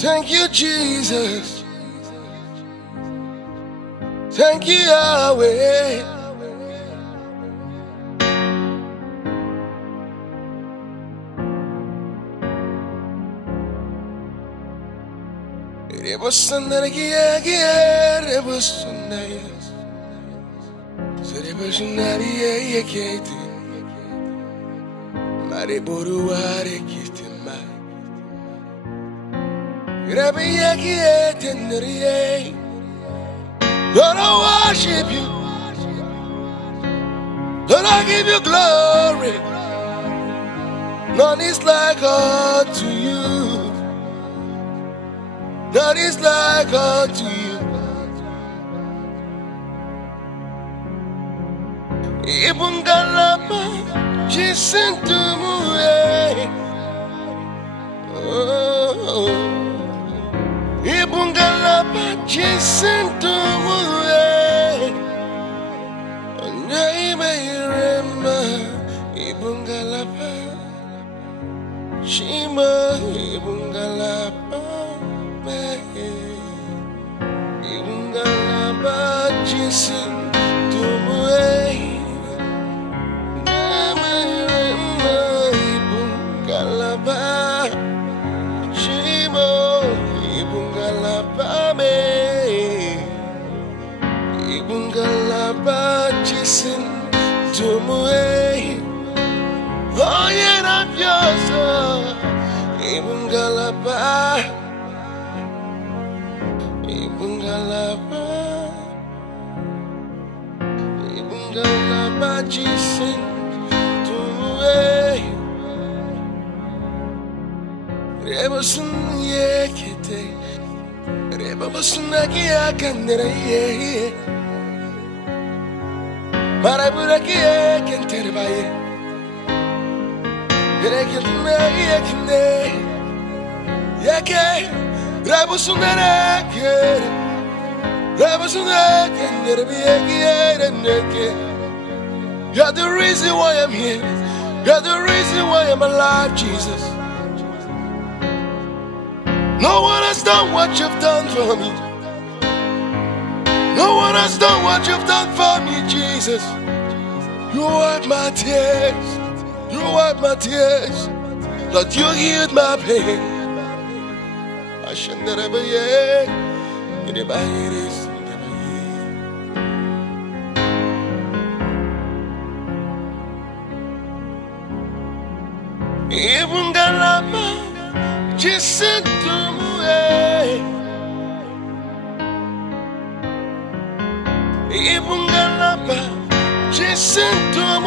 Thank you, Jesus. Thank you, Yahweh. Lord, I worship you. Lord, I give you glory. None is like unto you. None is like unto you. Ibu Ngalaba J'isi Ndum. Ibu Ngalaba J'isi Ndum. Ibu Ngalaba Shima. Ibu Ngalaba Ibu Ngalaba J'isi Ndum. Ibu Ngalaba Shima. Ibu Ngalaba Ibu Ngalaba J'isi Ndum. Oh yeah, I'm yours. Ibu Ngalaba. Ibu Ngalaba. Ibu Ngalaba J'isi Ndum. Rebosun yekete. Rebosun agia kanera ye. Marabura kie kentere baye. You're the reason why I'm here. You're the reason why I'm alive, Jesus. No one has done what you've done for me. No one has done what you've done for me, Jesus. You wipe my tears. You wiped my tears, Lord, you healed my pain. I should never be Ibu Ngalaba J'isi Ndum. Ibu Ngalaba J'isi Ndum.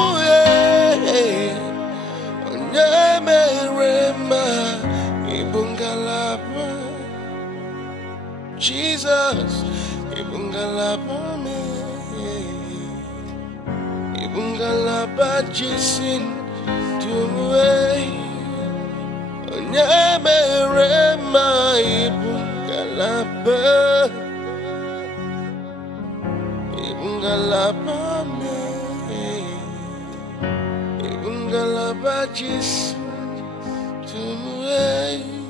Ibu Ngalaba Jesus. Ibu Ngalaba Ibu Ngalaba J'isi Ndum. Ibu Ngalaba. Ibu Ngalaba Ibu Ngalaba J'isi Ndum.